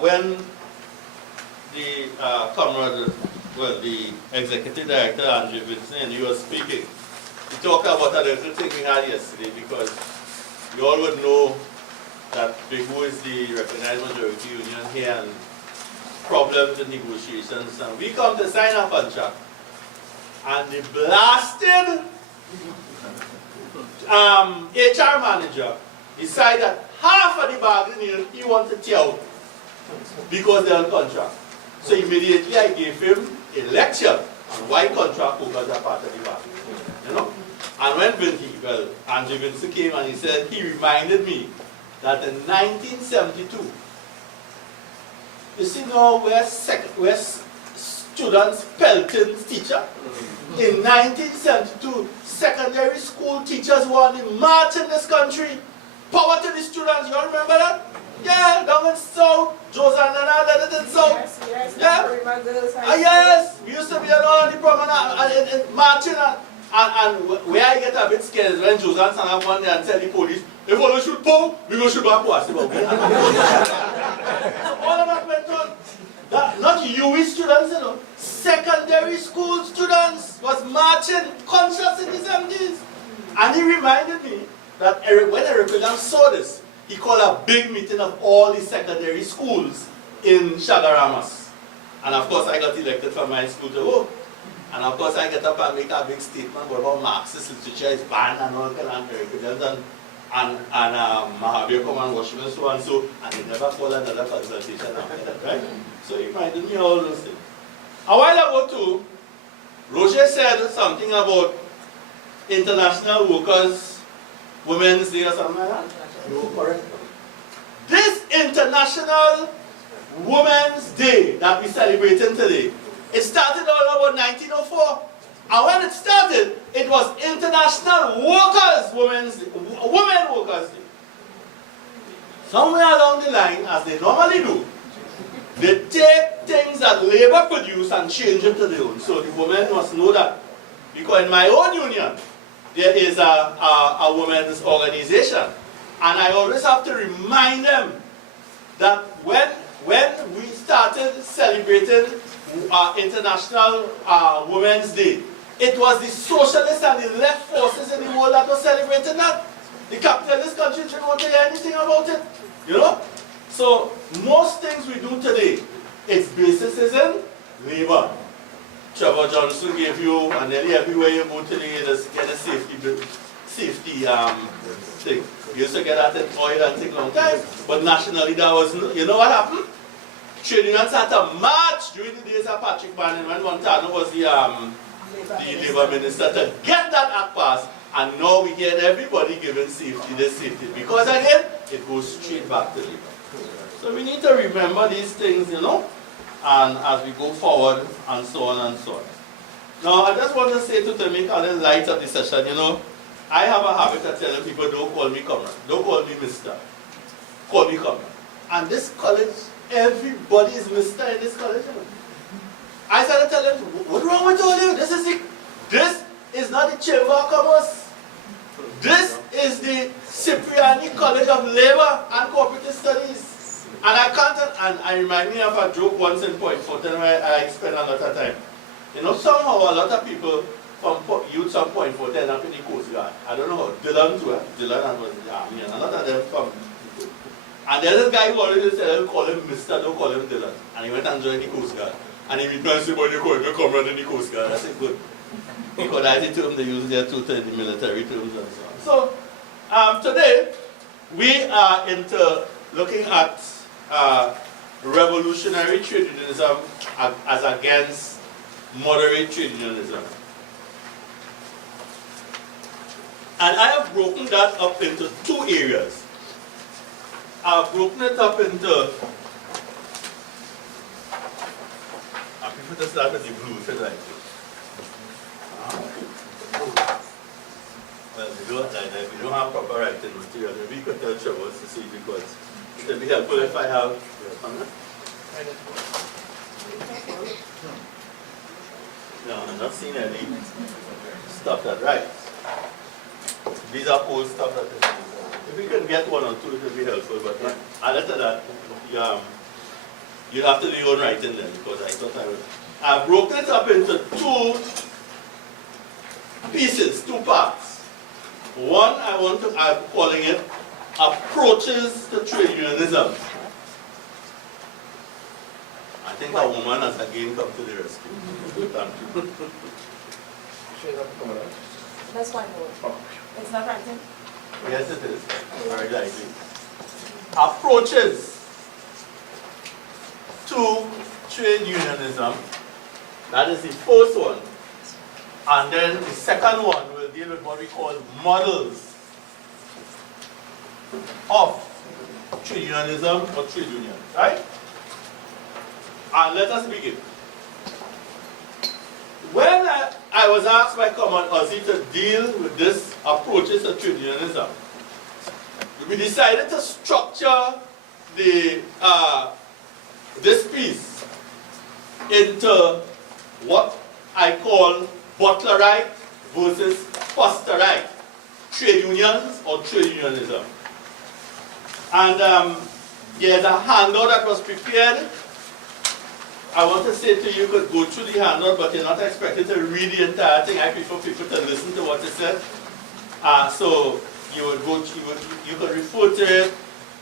when the comrade, well, the executive director, Andrew Vincent, he was speaking, he talked about a little thing we had yesterday, because you all would know that BIGU is the recognized majority union here, and problems in negotiations. And we come to sign a contract, and the blasted HR manager decided that half of the bargaining he wanted to tear out because they're on contract. So immediately I gave him a lecture on why contract workers are part of the bargaining. You know? And when Andrew Vincent came and he said, he reminded me that in 1972, you see now where students pelting teacher. In 1972, secondary school teachers were on the march in this country. Power to the students, you all remember that? Yeah, down in South, Josephine and all that in South. Yes, yeah. Yes, we used to be on the promenade and marching. And where I get a bit scared is when Josephine stand up one day and tell the police, if we don't shoot Paul, we go shoot back Paul. So all of that went on. Not UE students, you know. Secondary school students was marching conscious in the 70s. And he reminded me that when Eric Williams saw this, he called a big meeting of all the secondary schools in Chagaramas. And of course I got elected from my school to go. And of course I get up and make a big statement about Marxist literature is banned and all kind of Eric Williams and Mahabir come and watch me and so and so, and they never call another consultation after that, right? So he reminded me of all those things. A while ago too, Roger said something about International Workers' Women's Day or something like that. No, correct. This International Women's Day that we're celebrating today, it started all about 1904. And when it started, it was International Women Workers Day. Somewhere along the line, as they normally do, they take things that labor produce and change it to their own. So the women must know that. Because in my own union, there is a women's organization. And I always have to remind them that when we started celebrating International Women's Day, it was the socialists and the left forces in the world that were celebrating that. The capitalist countries didn't want to hear anything about it. You know? So most things we do today, its basis is in labor. Trevor Johnson gave you, and nearly everywhere you go today, there's get a safety thing. You used to get that in oil and take a long time, but nationally that was, you know what happened? Trade unions had to march during the days of Patrick Bannon when Montano was the labor minister to get that act passed, and now we get everybody given safety, this safety. Because again, it goes straight back to labor. So we need to remember these things, you know, and as we go forward, and so on and so on. Now, I just want to say to make a little light of the session, you know, I have a habit of telling people, don't call me comrade, don't call me mister, call me comrade. And this college, everybody is mister in this college, you know. I started telling them, what's wrong with all you? This is not the Chamber of Commerce. This is the Cipriani College of Labor and Cooperative Studies. And I can't, and I remind me of a joke once in Point Fortin where I spent a lot of time. You know, somehow a lot of people from youth from Point Fortin up in the Coast Guard. I don't know how, Dylan too, Dylan was in the army, and a lot of them from. And there's this guy who always said, call him Mr., don't call him Dylan. And he went and joined the Coast Guard. And he replied, say, boy, you call me comrade in the Coast Guard. I said, good. Because that's the term they use there too, in the military terms and so on. So, today, we are into looking at revolutionary trade unionism as against moderate trade unionism. And I have broken that up into two areas. I've broken it up into, I prefer to start with the blue, if you like. Well, we don't have proper writing material. We could tell Trevor to see because it would be helpful if I have no, I'm not seeing any stuff that writes. These are old stuff that is. If we can get one or two, it would be helpful, but other than that, You'll have to do your own writing then, because I thought I would. I've broken it up into two pieces, two parts. One, I'm calling it Approaches to Trade Unionism. I think a woman has again come to the rescue. Thank you. That's one word. It's not writing. Yes, it is. Very likely. Approaches to trade unionism. That is the first one. And then the second one will deal with what we call models of trade unionism or trade union. Right? And let us begin. When I was asked by Common Aussie to deal with this approaches to trade unionism, we decided to structure the this piece into what I call Butlerite versus Fosterite trade unions or trade unionism. And there's a handout that was prepared. I want to say to you, you could go through the handout, but you're not expected to read the entire thing. I prefer people to listen to what it said. So you would go through, you could refer to it,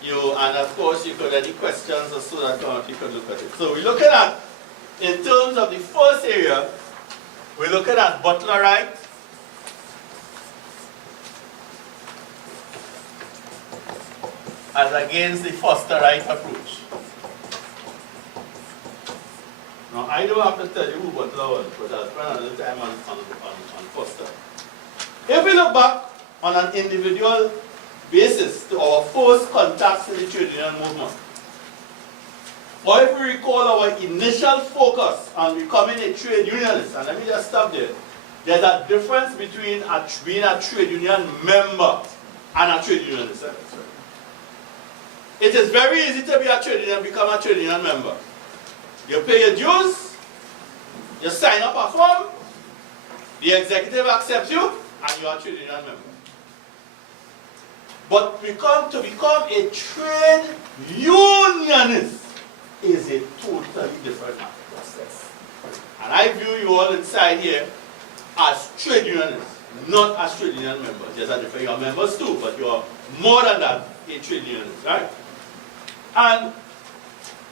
and of course you could any questions or so that you could look at it. So we're looking at, in terms of the first area, we're looking at Butlerite as against the Fosterite approach. Now, I don't have to tell you who Butler was, but I'll spend a little time on Foster. If we look back on an individual basis to our first contacts in the trade union movement, or if we recall our initial focus on becoming a trade unionist, and let me just stop there, there's a difference between being a trade union member and a trade unionist. It is very easy to be a trade union, become a trade union member. You pay your dues, you sign up a form, the executive accepts you, and you are a trade union member. But to become a trade unionist is a totally different process. And I view you all inside here as trade unionists, not as trade union members. Yes, a different, you're members too, but you're more than that, a trade unionist, right? And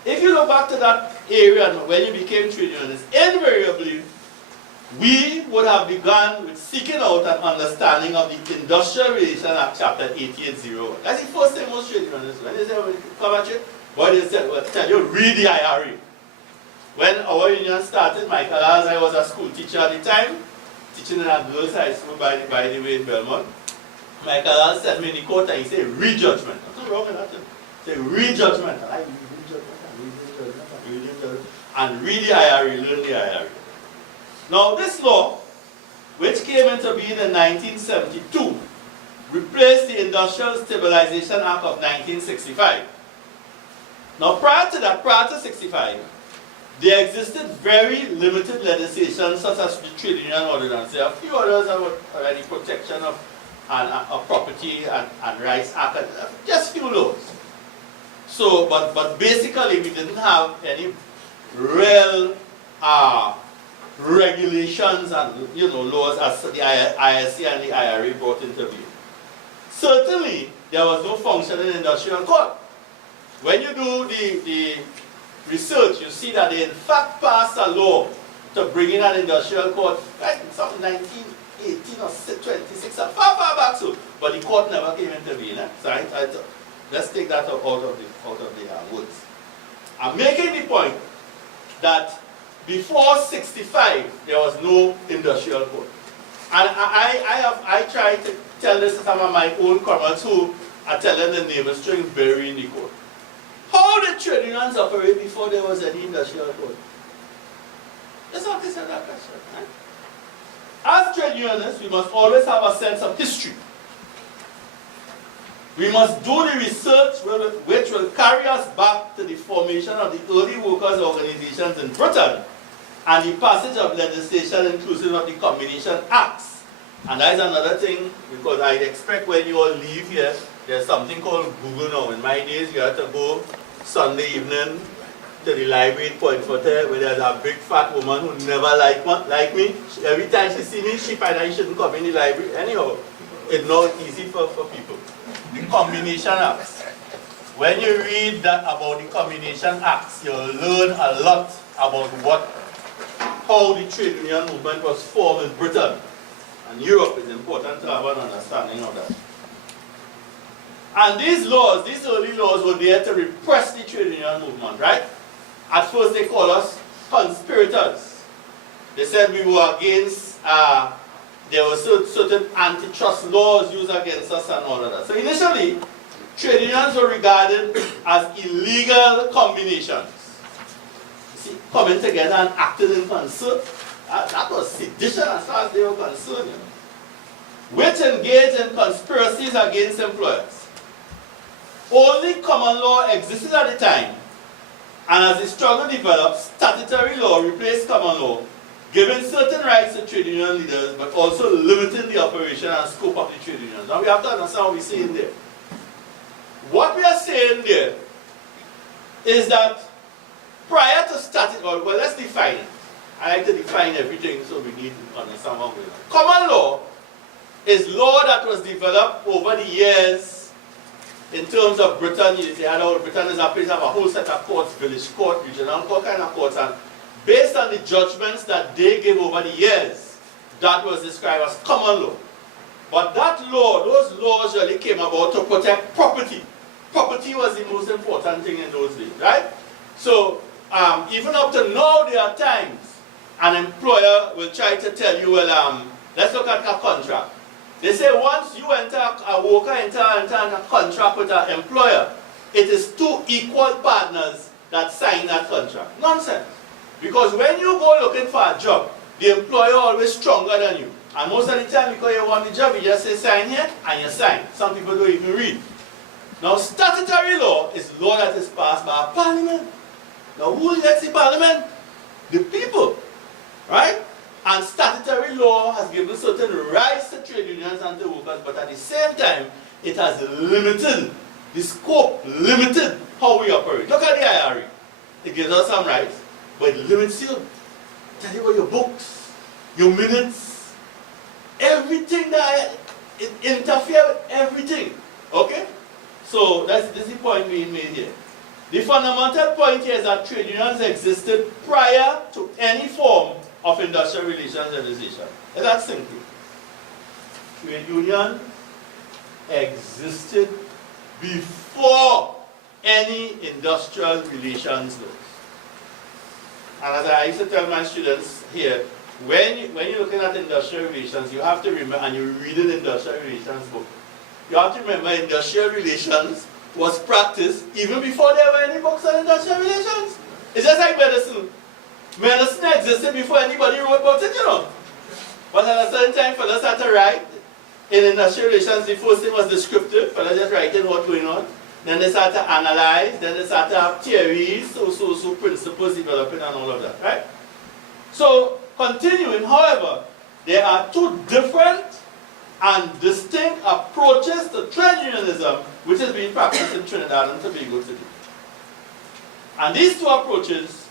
if you look back to that area when you became trade unionists, invariably, we would have begun with seeking out an understanding of the Industrial Relations Act, Chapter 8801. That's the first thing most trade unionists, when they say, when you come at you, what they say, well, tell you, read the IRA. When our union started, Michael, as I was a school teacher at the time, teaching in a girls' high school, by the way, in Belmont, Michael sent me in the court and he said, read judgment. Nothing wrong with that. He said, read judgment. And I read judgment, and read the IRA, learn the IRA. Now, this law, which came into being in 1972, replaced the Industrial Stabilization Act of 1965. Now, prior to that, prior to 65, there existed very limited legislation, such as the Trade Union Ordinance. There are a few others about already protection of property and rights act, just few laws. So, but basically, we didn't have any real regulations and laws as the ISC and the IRA brought into being. Certainly, there was no functioning industrial court. When you do the research, you see that they in fact passed a law to bring in an industrial court, right, in some 1918 or 26, far back so, but the court never came into being. So let's take that out of the woods. I'm making the point that before 65, there was no industrial court. And I try to tell this to some of my own comrades who are telling the neighbors to bury in the court. How did trade unions operate before there was any industrial court? Let's not answer that question. Right? As trade unionists, we must always have a sense of history. We must do the research which will carry us back to the formation of the early workers' organizations in Britain and the passage of legislation inclusive of the Combination Acts. And that is another thing, because I expect when you all leave here, there's something called Google now. In my days, you had to go Sunday evening to the library in Point Forte where there's a big fat woman who never like me. Every time she see me, she find out she shouldn't come in the library. Anyhow, it's not easy for people. The combination acts. When you read that about the combination acts, you'll learn a lot about how the trade union movement was formed in Britain and Europe. It's important to have an understanding of that. And these laws, these early laws were there to repress the trade union movement, right? At first they called us conspirators. They said we were against, there were certain antitrust laws used against us and all of that. So initially, trade unions were regarded as illegal combinations. You see, coming together and acting in concert, that was sedition as far as they were concerned, you know. Which engaged in conspiracies against employers. Only common law existed at the time, and as the struggle developed, statutory law replaced common law, giving certain rights to trade union leaders, but also limiting the operation and scope of the trade unions. Now we have to understand what we're saying there. What we are saying there is that prior to starting, well let's define it. I like to define everything so we need to understand what we're doing. Common law is law that was developed over the years. In terms of Britain, Britain is a place of a whole set of courts, village court, regional court, kind of courts, and based on the judgments that they gave over the years, that was described as common law. But that law, those laws really came about to protect property. Property was the most important thing in those days, right? So, even up to now, there are times an employer will try to tell you, well, let's look at a contract. They say once you enter, a worker enter a contract with an employer, it is two equal partners that sign that contract. Nonsense. Because when you go looking for a job, the employer always stronger than you. And most of the time, because you want the job, you just say sign here and you sign. Some people don't even read. Now, statutory law is law that is passed by a parliament. Now, who elects the parliament? The people. Right? And statutory law has given certain rights to trade unions and to workers, but at the same time, it has limited the scope, limited how we operate. Look at the IRA. It gives us some rights, but it limits you. Tell you about your books, your minutes, everything that it interferes with everything. Okay? So this is the point being made here. The fundamental point here is that trade unions existed prior to any form of industrial relations legislation. It's that simple. Trade union existed before any industrial relations laws. And as I used to tell my students here, when you're looking at industrial relations, you have to remember, and you're reading industrial relations book, you have to remember industrial relations was practiced even before there were any books on industrial relations. It's just like medicine. Medicine existed before anybody wrote about it, you know. But at a certain time, fellas had to write. In industrial relations, the first thing was descriptive. Fellas just writing what's going on. Then they started to analyze. Then they started to have theories, so principles developing and all of that, right? So, continuing, however, there are two different and distinct approaches to trade unionism, which is being practiced in Trinidad and Tobago today. And these two approaches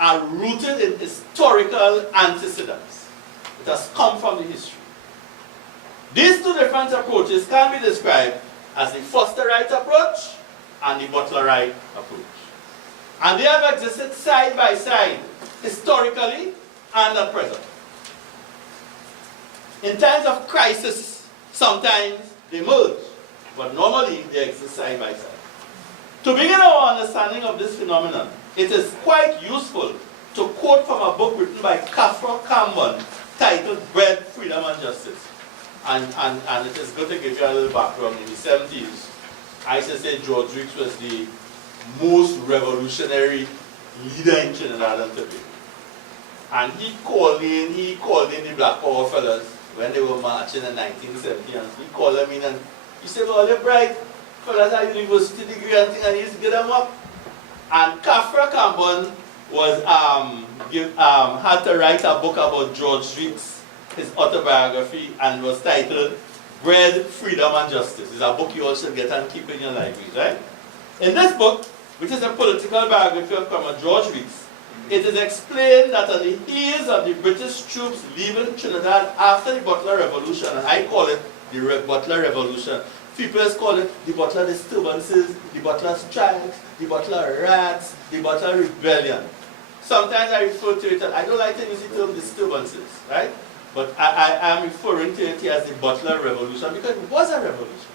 are rooted in historical antecedents. It has come from the history. These two different approaches can be described as the Fosterite approach and the Butlerite approach. And they have existed side by side, historically and at present. In times of crisis, sometimes they merge, but normally they exist side by side. To begin our understanding of this phenomenon, it is quite useful to quote from a book written by Khafra Kambon titled Bread, Freedom and Justice. And it is good to give you a little background. In the 70s, I used to say George Weeks was the most revolutionary leader in Trinidad and Tobago. And he called in the Black Power fellas when they were marching in 1970, and he called them in and he said, well, they're bright fellas at university degree and thing, and he used to get them up. And Khafra Kambon was, had to write a book about George Weeks, his autobiography, and was titled Bread, Freedom and Justice. It's a book you all should get and keep in your libraries, right? In this book, which is a political biography of Comrade George Weeks, it is explained that on the heels of the British troops leaving Trinidad after the Butler Revolution, and I call it the Butler Revolution, people call it the Butler disturbances, the Butler strikes, the Butler riots, the Butler rebellion. Sometimes I refer to it, and I don't like to use the term disturbances, right? But I am referring to it as the Butler Revolution because it was a revolution.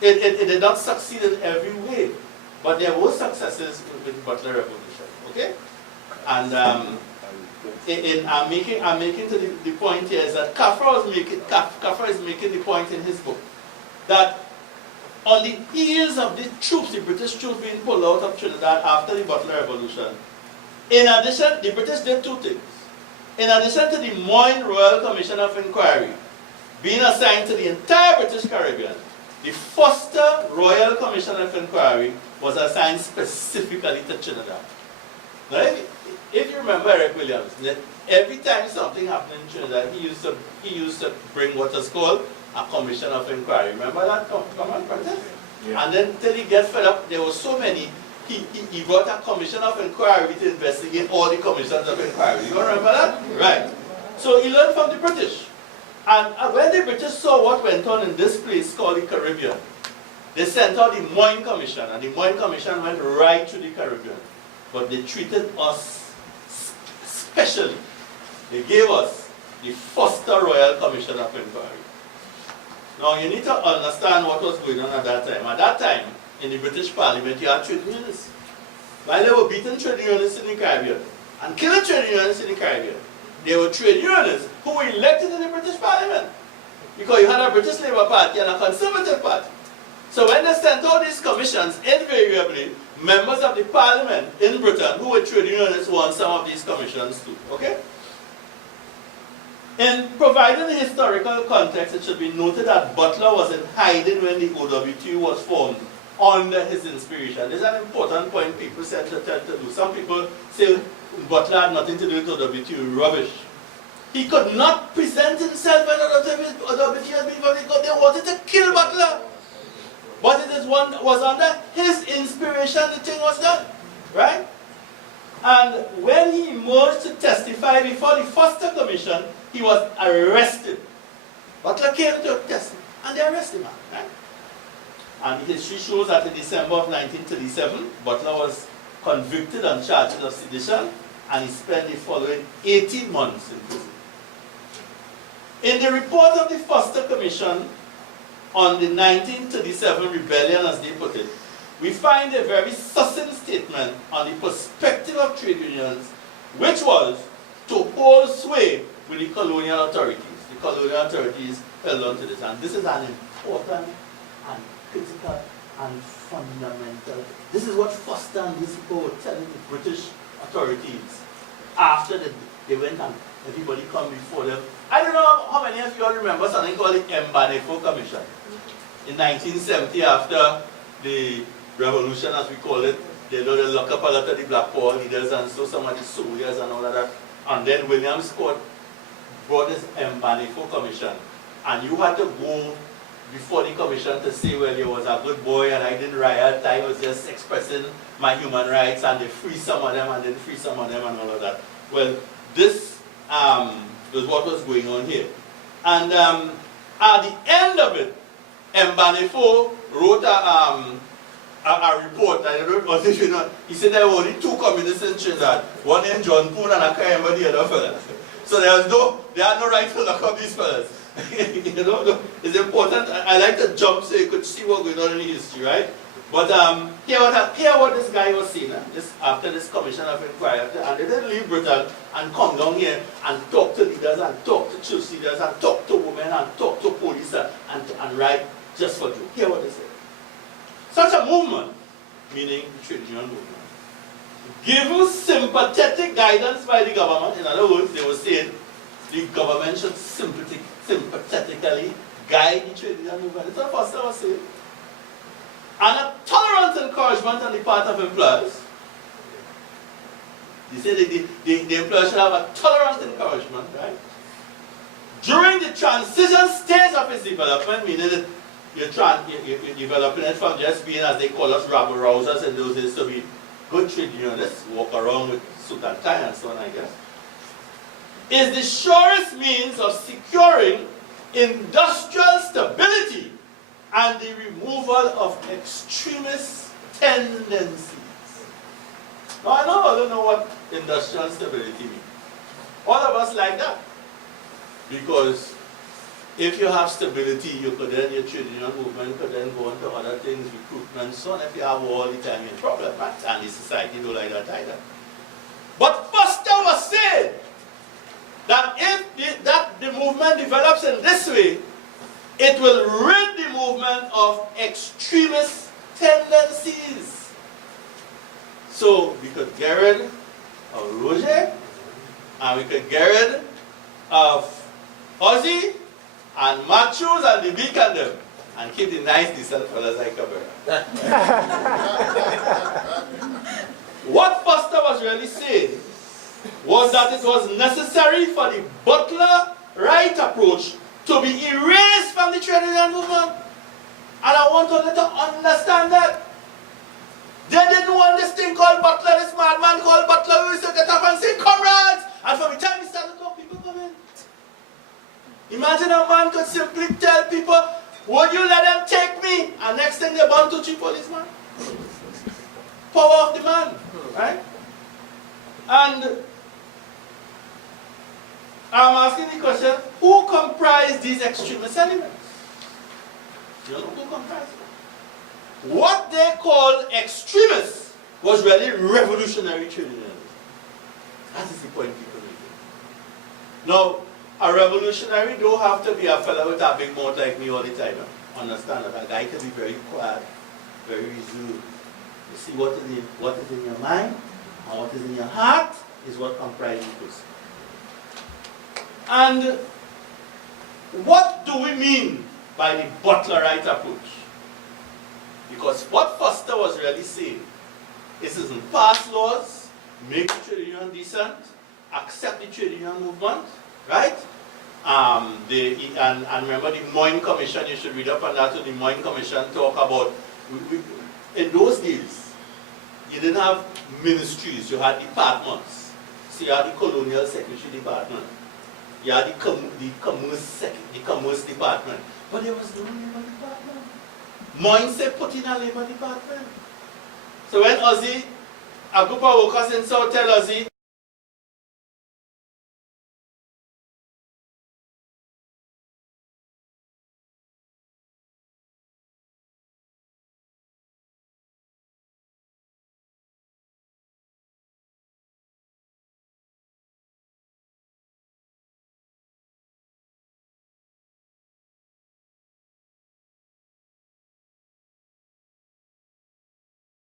It did not succeed in every way, but there were successes with the Butler Revolution. Okay, and I'm making to the point here is that Kaffer is making the point in his book that on the heels of the troops, the British troops being pulled out of Trinidad after the Butler Revolution, in addition, the British did two things. In addition to the Moyne Royal Commission of Inquiry being assigned to the entire British Caribbean, the Foster Royal Commission of Inquiry was assigned specifically to Trinidad. Now, if you remember Eric Williams, every time something happened in Trinidad, he used to bring what is called a commission of inquiry. Remember that? Come on, Prentice? Yeah. And then till he gets fed up, there were so many, he brought a commission of inquiry to investigate all the commissions of inquiry. You remember that? Right. So he learned from the British. And when the British saw what went on in this place called the Caribbean, they sent out the Moyne Commission, and the Moyne Commission went right to the Caribbean. But they treated us specially. They gave us the Foster Royal Commission of Inquiry. Now you need to understand what was going on at that time. At that time, in the British Parliament, you had trade unionists. While they were beating trade unionists in the Caribbean and killing trade unionists in the Caribbean, there were trade unionists who were elected in the British Parliament. Because you had a British Labour Party and a Conservative Party. So when they sent out these commissions, invariably, members of the Parliament in Britain who were trade unionists won some of these commissions too. Okay? In providing the historical context, it should be noted that Butler was in hiding when the OWTO was formed under his inspiration. This is an important point people tend to do. Some people say Butler had nothing to do with OWTO. Rubbish. He could not present himself when OWTO had been formed because they wanted to kill Butler. But it was under his inspiration the thing was done. Right? And when he emerged to testify before the Foster Commission, he was arrested. Butler came to testify, and they arrested him. Right? And history shows that in December of 1937, Butler was convicted on charges of sedition, and he spent the following 18 months in prison. In the report of the Foster Commission on the 1937 rebellion, as they put it, we find a very succinct statement on the perspective of trade unions, which was to hold sway with the colonial authorities. The colonial authorities held on to this, and this is an important and critical and fundamental. This is what Foster and these people were telling the British authorities after they went and everybody come before them. I don't know how many of you all remember something called the Mbanefo Commission. In 1970, after the revolution, as we call it, they lock up a lot of the Black Power leaders and so some of the soldiers and all of that. And then William Scott brought this Mbanefo Commission. And you had to go before the commission to say, well, you was a good boy and I didn't riot, I was just expressing my human rights, and they free some of them and then free some of them and all of that. Well, this was what was going on here. And at the end of it, Mbanefo wrote a report. I don't know if you know. He said there were only two communists in Trinidad, one named John Poon and I can't remember the other fellas. So they had no right to lock up these fellas. You know, it's important. I like to jump so you could see what's going on in history, right? But hear what this guy was saying after this commission of inquiry. And they didn't leave Britain and come down here and talk to leaders and talk to church leaders and talk to women and talk to police and write just for you. Hear what they say. Such a movement, meaning the trade union movement, given sympathetic guidance by the government, in other words, they were saying the government should sympathetically guide the trade union movement. That's what Foster was saying. And a tolerant encouragement on the part of employers. They say the employers should have a tolerant encouragement, right? During the transition stage of its development, meaning you're developing it from just being, as they call us, rabble rousers in those days, to be good trade unionists, walk around with suit and tie and so on, I guess, is the surest means of securing industrial stability and the removal of extremist tendencies. Now, I don't know what industrial stability means. All of us like that. Because if you have stability, you could then, your trade union movement could then go into other things, recruitment, so on. If you have all the time, you're in problem, right? And the society don't like that either. But Foster was saying that if the movement develops in this way, it will rid the movement of extremist tendencies. So we could get rid of Roger, and we could get rid of Ozzy, and Matthews, and the Beak and them, and keep the nice, decent fellas like Cabrera. What Foster was really saying was that it was necessary for the Butler right approach to be erased from the trade union movement. And I want them to understand that. They didn't want this thing called Butler, this madman called Butler, who used to get up and say, comrades! And from the time he started to talk, people come in. Imagine a man could simply tell people, would you let them take me? And next thing they burn 2-3 policemen. Power of the man, right? And I'm asking the question, who comprised these extremist elements? You know who comprised them? What they called extremists was really revolutionary trade unionists. That is the point people make. Now, a revolutionary don't have to be a fellow with a big mouth like me all the time. Understand that a guy can be very quiet, very reserved. You see what is in your mind and what is in your heart is what comprises this. And what do we mean by the Butlerite approach? Because what Foster was really saying is pass laws, make the trade union decent, accept the trade union movement, right? And remember the Moyne Commission, you should read up on that. The Moyne Commission talk about, in those days, you didn't have ministries, you had departments. So you had the Colonial Secretary Department, you had the Commerce Department, but there was no labor department. Moyne said put in a labor department. So when Ozzy, a group of workers in South tell Ozzy,